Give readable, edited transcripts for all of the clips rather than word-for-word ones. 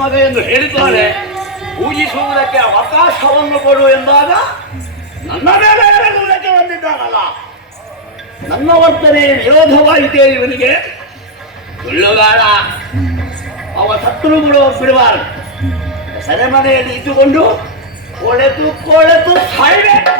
ಮಗ ಎಂದು ಹೇಳಿದ್ದಾರೆ. ಪೂಜಿಸುವುದಕ್ಕೆ ಅವಕಾಶವನ್ನು ಕೊಡು ಎಂದಾಗ ನನ್ನ ಮೇಲೆ ಎರೆಯುವುದಕ್ಕೆ ಬಂದಿದ್ದಾನಲ್ಲ. ನನ್ನ ವರ್ತನೆ ವಿರೋಧವಾಯಿತೇ ಇವನಿಗೆ? ಸುಳ್ಳುಗಾರ. ಅವ ಸತ್ರು ಬಿಡಬಾರದು. ಸೆರೆಮನೆಯಲ್ಲಿ ಇಟ್ಟುಕೊಂಡು ಕೊಳೆತು ಕೊಳೆತು ಸಾಯಬೇಕು.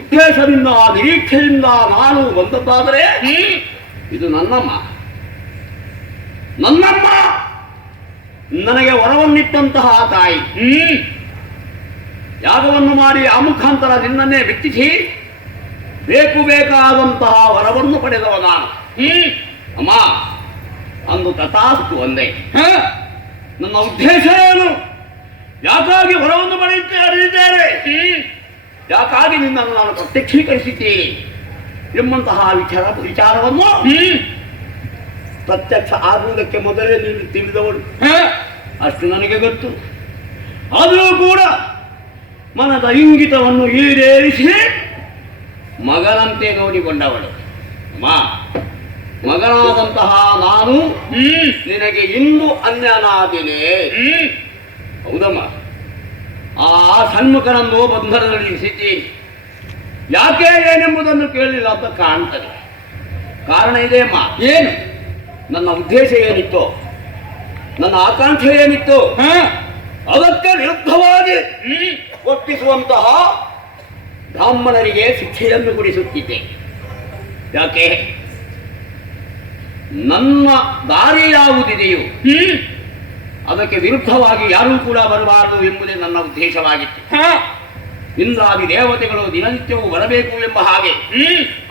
ಉದ್ದೇಶದಿಂದ ನಿರೀಕ್ಷೆಯಿಂದ ನಾನು ಬಂದದ್ದಾದರೆ ಇದು ನನ್ನಮ್ಮ ನನಗೆ ವರವನ್ನಿತ್ತಂತಹ ತಾಯಿ ಯಾಗವನ್ನು ಮಾಡಿ ಆ ಮುಖಾಂತರ ನಿನ್ನನ್ನೇ ಮೆಚ್ಚಿಸಿ ಬೇಕಾದಂತಹ ವರವನ್ನು ಪಡೆದವ ನಾನು. ಅಮ್ಮ, ಅಂದು ತಥಾಸ್ತು ಒಂದೇ. ನನ್ನ ಉದ್ದೇಶ ಏನು? ಯಾಕಾಗಿ ವರವನ್ನು ಪಡೆದಿದ್ದೇನೆ, ಯಾಕಾಗಿ ನಿನ್ನನ್ನು ನಾನು ಪ್ರತ್ಯಕ್ಷೀಕರಿಸಿದ್ದೇನೆ ಎಂಬಂತಹ ವಿಚಾರವನ್ನು ಪ್ರತ್ಯಕ್ಷ ಆಗುವುದಕ್ಕೆ ಮೊದಲೇ ನೀನು ತಿಳಿದವಳು, ಅಷ್ಟು ನನಗೆ ಗೊತ್ತು. ಆದರೂ ಕೂಡ ಮನದ ಇಂಗಿತವನ್ನು ಈಡೇರಿಸಿ ಮಗನಂತೆ ನೋಡಿಕೊಂಡವಳು. ಅಮ್ಮ, ಮಗನಾದಂತಹ ನಾನು ನಿನಗೆ ಇಂದು ಅನ್ಯನಾದಿನೇ. ಹೌದಮ್ಮ, ಆ ಸನ್ಮುಖನನ್ನು ಬಂಧನದಲ್ಲಿ ಇರಿಸಿದ್ದೀನಿ. ಯಾಕೆ ಏನೆಂಬುದನ್ನು ಕೇಳಲಿಲ್ಲ ಅಂತ ಕಾಣ್ತದೆ. ಕಾರಣ ಇದೆ ಅಮ್ಮ. ಏನು? ನನ್ನ ಉದ್ದೇಶ ಏನಿತ್ತು, ನನ್ನ ಆಕಾಂಕ್ಷೆ ಏನಿತ್ತು, ಅದಕ್ಕೆ ವಿರುದ್ಧವಾಗಿ ಒಪ್ಪಿಸುವಂತಹ ಬ್ರಾಹ್ಮಣರಿಗೆ ಶಿಕ್ಷೆಯನ್ನು ಕೊಡಿಸುತ್ತಿದ್ದೆ. ಯಾಕೆ? ನನ್ನ ದಾರಿ ಯಾವುದಿದೆಯೋ ಅದಕ್ಕೆ ವಿರುದ್ಧವಾಗಿ ಯಾರೂ ಕೂಡ ಬರಬಾರದು ಎಂಬುದೇ ನನ್ನ ಉದ್ದೇಶವಾಗಿತ್ತು. ಇಂದ್ರಾದಿ ದೇವತೆಗಳು ದಿನನಿತ್ಯವೂ ಬರಬೇಕು ಎಂಬ ಹಾಗೆ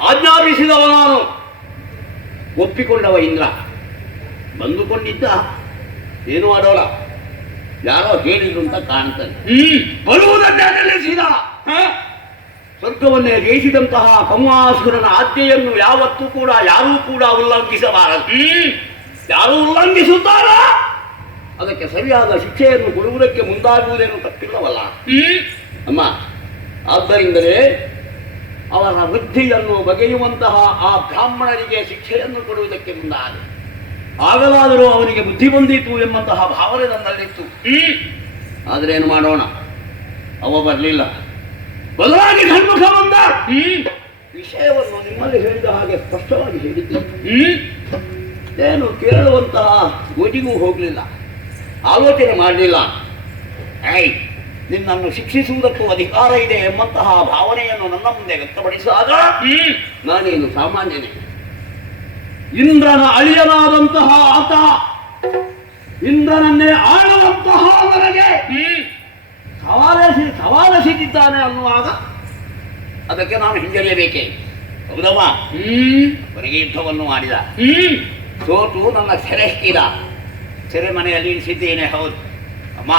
ಆಜ್ಞಾಪಿಸಿದವ ನಾನು. ಒಪ್ಪಿಕೊಂಡವ ಇಂದ್ರ ಬಂದುಕೊಂಡಿದ್ದ. ಏನು ಮಾಡೋಣ, ಯಾರೋ ಹೇಳಿದ್ರು ಅಂತ ಕಾಣ್ತಾನೆ. ಬರುವುದನ್ನೇ ನಿಲ್ಲಿಸಿದ. ಸ್ವರ್ಗವನ್ನೇ ಜಯಿಸಿದಂತಹ ಕಂವಾಸುರನ ಆಜ್ಞೆಯನ್ನು ಯಾವತ್ತೂ ಕೂಡ ಯಾರೂ ಕೂಡ ಉಲ್ಲಂಘಿಸಬಾರದು. ಯಾರು ಉಲ್ಲಂಘಿಸುತ್ತಾರ ಅದಕ್ಕೆ ಸರಿಯಾದ ಶಿಕ್ಷೆಯನ್ನು ಕೊಡುವುದಕ್ಕೆ ಮುಂದಾಗುವುದೇನು ತಪ್ಪಿಲ್ಲವಲ್ಲ ಅಮ್ಮ. ಆದ್ದರಿಂದಲೇ ಅವರ ವೃದ್ಧಿಯನ್ನು ಬಗೆಯುವಂತಹ ಆ ಬ್ರಾಹ್ಮಣರಿಗೆ ಶಿಕ್ಷೆಯನ್ನು ಕೊಡುವುದಕ್ಕೆ ಮುಂದಾದ. ಆಗಲಾದರೂ ಅವನಿಗೆ ಬುದ್ಧಿ ಬಂದಿತು ಎಂಬಂತಹ ಭಾವನೆ ನನ್ನಲ್ಲಿತ್ತು. ಆದರೆ ಏನು ಮಾಡೋಣ, ಅವ ಬರಲಿಲ್ಲ. ಬದಲಾಗಿ ಸನ್ಮುಖ ಬಂದ. ವಿಷಯವನ್ನು ನಿಮ್ಮಲ್ಲಿ ಹೇಳಿದ ಹಾಗೆ ಸ್ಪಷ್ಟವಾಗಿ ಹೇಳಿದ್ದೀನಿ. ಏನು ಕೇಳುವಂತಹ ಗೋಜಿಗೂ ಹೋಗಲಿಲ್ಲ, ಆಲೋಚನೆ ಮಾಡಲಿಲ್ಲ. ನಿನ್ನನ್ನು ಶಿಕ್ಷಿಸುವುದಕ್ಕೂ ಅಧಿಕಾರ ಇದೆ ಎಂಬಂತಹ ಭಾವನೆಯನ್ನು ನನ್ನ ಮುಂದೆ ವ್ಯಕ್ತಪಡಿಸಿದಾಗ ನಾನೇನು ಸಾಮಾನ್ಯನೇ. ಇಂದ್ರನ ಅಳಿಯನಾದಂತಹ ಆತ ಇಂದ್ರನನ್ನೇ ಆಳುವಂತಹವರೆಗೆ ಸವಾಲಿಸಿದ್ದಾನೆ ಅನ್ನುವಾಗ ಅದಕ್ಕೆ ನಾನು ಹಿಂಜರಿಯಬೇಕೆ? ಹೌದಮ್ಮ. ಅವನಿಗೆ ಯುದ್ಧವನ್ನು ಮಾಡಿದ, ಸೋತು ನನ್ನ ಸೆರೆ ಸೆರೆಮನೆಯಲ್ಲಿ ಇರಿಸಿದ್ದೇನೆ. ಹೌದು ಅಮ್ಮ,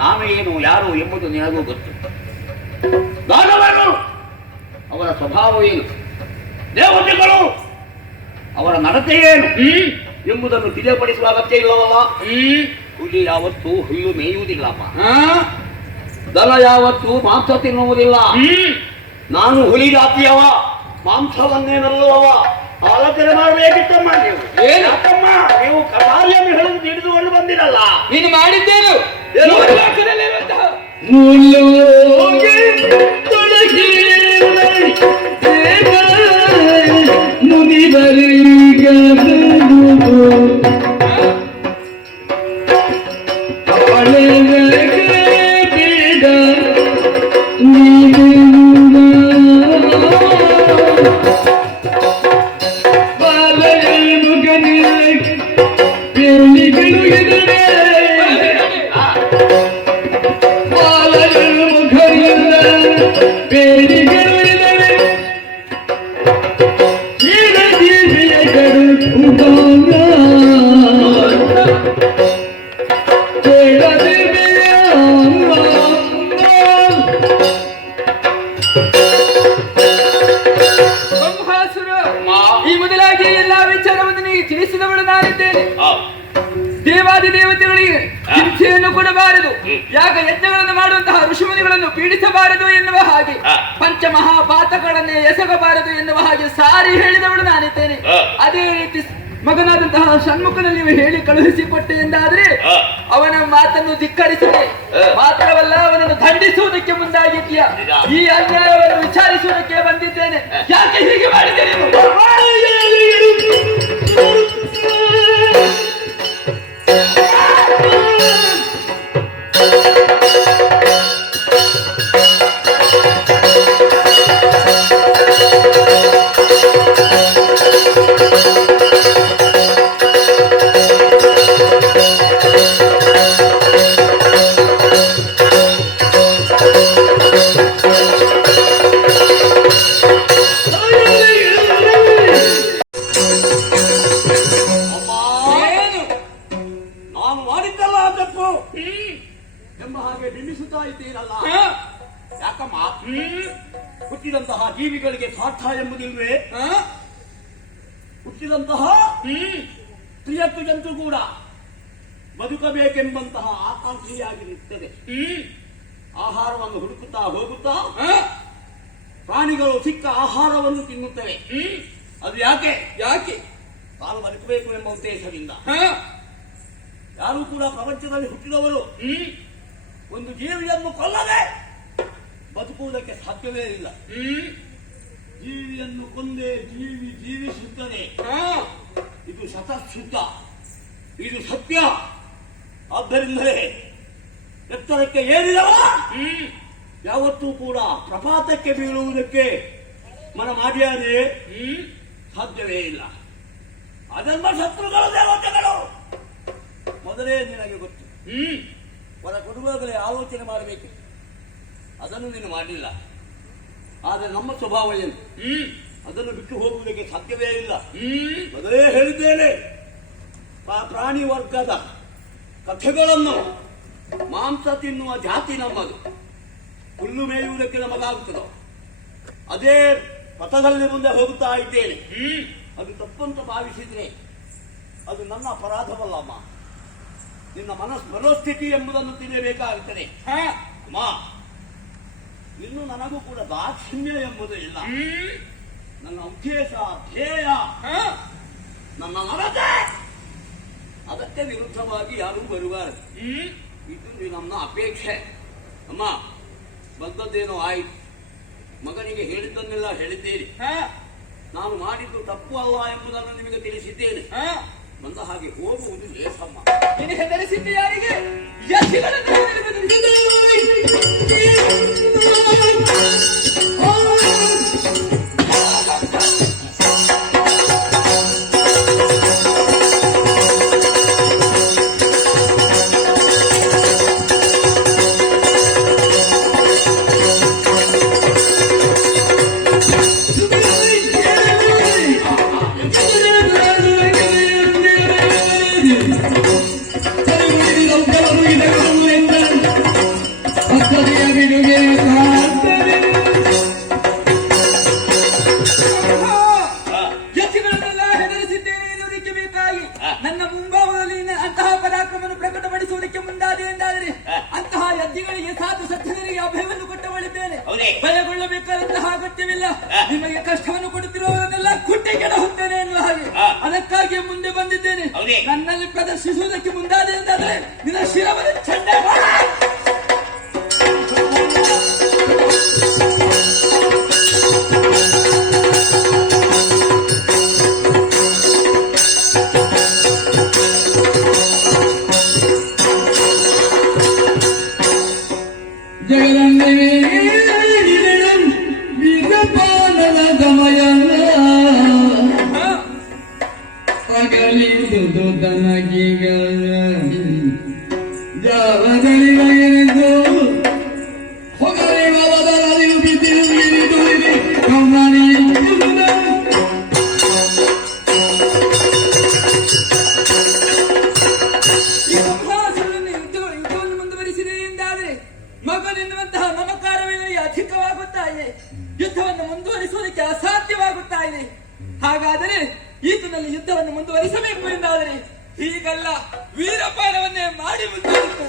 ನಾನು ಏನು ಯಾರು ಎಂಬುದು ನಿನಗೂ ಗೊತ್ತು. ದಾನವರು ಅವರ ಸ್ವಭಾವ ಏನು, ದೇವತೆಗಳು ಅವರ ನಡತೆ ಏನು ಎಂಬುದನ್ನು ತಿಳಿಯಪಡಿಸುವ ಅಗತ್ಯ ಇಲ್ಲವಲ್ಲ. ಹುಲಿ ಯಾವತ್ತೂ ಹುಲ್ಲು ಮೇಯುವುದಿಲ್ಲಪ್ಪ. ದನ ಯಾವತ್ತೂ ಮಾಂಸ ತಿನ್ನುವುದಿಲ್ಲ. ನಾನು ಹುಲಿ ಜಾತಿಯವ, ಮಾಂಸವನ್ನೇ ನಲ್ಲುವವ. ಆಲೋಚನೆ ಮಾಡಬೇಕಿತ್ತಮ್ಮ. ಯಾಕಮ್ಮ ನೀವು ಕಾರ್ಯವನ್ನು ಹೇಳಿ ತಿಳಿದುಕೊಂಡು ಬಂದಿರಲ್ಲ? ನೀನು ಮಾಡಿದ್ದೇನು? ಈ ಮೊದಲಾಗಿ ಎಲ್ಲಾ ವಿಚಾರವನ್ನು ನೀವು ತಿಳಿಸಿದವಳು ನಾನಿದ್ದೇನೆ. ದೇವಾದಿ ದೇವತೆಗಳಿಗೆ ಹಿಂಸೆಯನ್ನು ಕೊಡಬಾರದು, ಯಾಗ ಯಜ್ಞಗಳನ್ನು ಮಾಡುವಂತಹ ಋಷಿಮುನಿಗಳನ್ನು ಪೀಡಿಸಬಾರದು ಎನ್ನುವ ಹಾಗೆ, ಪಂಚಮಹಾಪಾತಗಳನ್ನೇ ಎಸಗಬಾರದು ಎನ್ನುವ ಹಾಗೆ ಸಾರಿ ಹೇಳಿದವಳು ನಾನಿದ್ದೇನೆ. ಅದೇ ರೀತಿ ಮಗನಾದಂತಹ ಷಣ್ಮುಖನಲ್ಲಿ ನೀವು ಹೇಳಿ ಕಳುಹಿಸಿಕೊಟ್ಟೆ ಎಂದಾದ್ರೆ ಅವನ ಮಾತನ್ನು ಧಿಕ್ಕರಿಸಿದೆ. ಮಾತ್ರವಲ್ಲ, ಅವನನ್ನು ದಂಡಿಸುವುದಕ್ಕೆ ಮುಂದಾಗಿದ್ದೀಯ. ಈ ಅನ್ಯಾಯವನ್ನು ವಿಚಾರಿಸುವುದಕ್ಕೆ ಬಂದಿದ್ದೇನೆ. ಯಾಕೆ ಹೀಗೆ ಮಾಡಿದ್ದೇನೆ? ಯಾಕಮ್ಮ? ಹುಟ್ಟಿದಂತಹ ಜೀವಿಗಳಿಗೆ ಸ್ವಾರ್ಥ ಎಂಬುದಿಲ್ವೇ? ಹುಟ್ಟಿದಂತಹ ಪ್ರಿಯತ್ತು ಜಂತು ಕೂಡ ಬದುಕಬೇಕೆಂಬಂತಹ ಆಕಾಂಕ್ಷೆಯಾಗಿರುತ್ತದೆ. ಆಹಾರವನ್ನು ಹುಡುಕುತ್ತಾ ಹೋಗುತ್ತಾ ಪ್ರಾಣಿಗಳು ಸಿಕ್ಕ ಆಹಾರವನ್ನು ತಿನ್ನುತ್ತವೆ. ಅದು ಯಾಕೆ? ತಾನು ಬದುಕಬೇಕು ಎಂಬ ಉದ್ದೇಶದಿಂದ. ಯಾರು ಕೂಡ ಪ್ರಪಂಚದಲ್ಲಿ ಹುಟ್ಟಿದವರು ಒಂದು ಜೀವಿಯನ್ನು ಕೊಲ್ಲದೆ ಬದುಕುವುದಕ್ಕೆ ಸಾಧ್ಯವೇ ಇಲ್ಲ. ಜೀವಿಯನ್ನು ಕೊಂದೇ ಜೀವಿ ಜೀವಿಸುತ್ತದೆ. ಇದು ಶತಶುದ್ಧ, ಇದು ಸತ್ಯ. ಆದ್ದರಿಂದಲೇ ಎತ್ತರಕ್ಕೆ ಏರಿದವ ಯಾವತ್ತೂ ಕೂಡ ಪ್ರಪಾತಕ್ಕೆ ಬೀಳುವುದಕ್ಕೆ ಮನ ಮಾಡ್ಯಾನೆ ಸಾಧ್ಯವೇ ಇಲ್ಲ. ಅದನ್ನ ಶತ್ರುಗಳು ದೇವತೆಗಳು ಮೊದಲೇ ನಿನಗೆ ಗೊತ್ತು. ಹೊರ ಕೊಡುವಾಗಲೇ ಆಲೋಚನೆ ಮಾಡಬೇಕು. ಅದನ್ನು ನೀನು ಮಾಡಲಿಲ್ಲ. ಆದರೆ ನಮ್ಮ ಸ್ವಭಾವ ಏನು? ಅದನ್ನು ಬಿಟ್ಟು ಹೋಗುವುದಕ್ಕೆ ಸಾಧ್ಯವೇ ಇಲ್ಲ. ಮೊದಲೇ ಹೇಳಿದ್ದೇನೆ, ಪ್ರಾಣಿ ವರ್ಗದ ಕಥೆಗಳನ್ನು ಮಾಂಸ ತಿನ್ನುವ ಜಾತಿ ನಮ್ಮದು. ಹುಲ್ಲು ಮೇಯುವುದಕ್ಕೆ ನಮಗಾಗುತ್ತದೋ ಅದೇ ಪಥದಲ್ಲಿ ಮುಂದೆ ಹೋಗುತ್ತಾ ಇದ್ದೇನೆ. ಅದು ತಪ್ಪಂತ ಭಾವಿಸಿದ್ರೆ ಅದು ನನ್ನ ಅಪರಾಧವಲ್ಲಮ್ಮ. ನಿನ್ನ ಮನಸ್ಥಿತಿ ಎಂಬುದನ್ನು ತಿಳಿಯಬೇಕಾಗುತ್ತದೆ. ಅಮ್ಮ, ಇನ್ನು ನನಗೂ ಕೂಡ ದಾಕ್ಷಿಣ್ಯ ಎಂಬುದು ಇಲ್ಲ. ನನ್ನ ಉದ್ದೇಶ, ಧ್ಯೇಯ, ನನ್ನ ನಡತೆ ಅದಕ್ಕೆ ವಿರುದ್ಧವಾಗಿ ಯಾರೂ ಬರುವರು. ಇದು ನನ್ನ ಅಪೇಕ್ಷೆ. ಅಮ್ಮ, ಬಂದದ್ದೇನೋ ಆಯ್ತು. ಮಗನಿಗೆ ಹೇಳಿದ್ದನ್ನೆಲ್ಲ ಹೇಳಿದ್ದೇನೆ. ನಾನು ಮಾಡಿದ್ದು ತಪ್ಪು ಅಲ್ಲ ಎಂಬುದನ್ನು ನಿಮಗೆ ತಿಳಿಸಿದ್ದೇನೆ. ಬಂದ ಹಾಗೆ ಹೋಗುವುದು ಲೇಸಮ್ಮ. ನಿನಗೆ ಹೆದರಿಸಿದ್ದು ಯಾರಿಗೆ? ನನ್ನ ಮುಂಭಾಗದಲ್ಲಿ ಅಂತಹ ಪರಾಕ್ರಮವನ್ನು ಪ್ರಕಟಪಡಿಸುವುದಕ್ಕೆ ಮುಂದಾದೆ ಎಂದಾದರೆ ಅಂತಹ ಯಜ್ಞಗಳಿಗೆ ಸಾಧು ಸಜ್ಜನರಿಗೆ ಅಭಯವನ್ನು ಕೊಟ್ಟವಳಿದ್ದೇನೆ. ಭಯಗೊಳ್ಳಬೇಕಾದಂತಹ ಅಗತ್ಯವಿಲ್ಲ. ನಿಮಗೆ ಕಷ್ಟವನ್ನು ಕೊಡುತ್ತಿರುವವರನ್ನೆಲ್ಲ ಕುಟ್ಟಿಗೆಡ ಹೋಗ್ತೇನೆ ಎನ್ನುವ ಹಾಗೆ ಅದಕ್ಕಾಗಿ ಮುಂದೆ ಬಂದಿದ್ದೇನೆ. ನನ್ನಲ್ಲಿ ಪ್ರದರ್ಶಿಸುವುದಕ್ಕೆ ಮುಂದಾದೆ ಎಂದಾದರೆ ನಿನ್ನ ಶಿರವನ್ನು ಚಂಡೆ ಮಗನೆನ್ನುವಂತಹ ಮಮಕಾರವೇನೆಯ ಅಧಿಕವಾಗುತ್ತಾ ಇದೆ. ಯುದ್ಧವನ್ನು ಮುಂದುವರಿಸುವುದಕ್ಕೆ ಅಸಾಧ್ಯವಾಗುತ್ತಾ ಇದೆ. ಹಾಗಾದರೆ ಈತನಲ್ಲಿ ಯುದ್ಧವನ್ನು ಮುಂದುವರಿಸಬೇಕು ಎಂದಾದರೆ ಹೀಗಲ್ಲ, ವೀರಪಾನವನ್ನೇ ಮಾಡಿ ಮುಂದುವರಿಸಬೇಕು.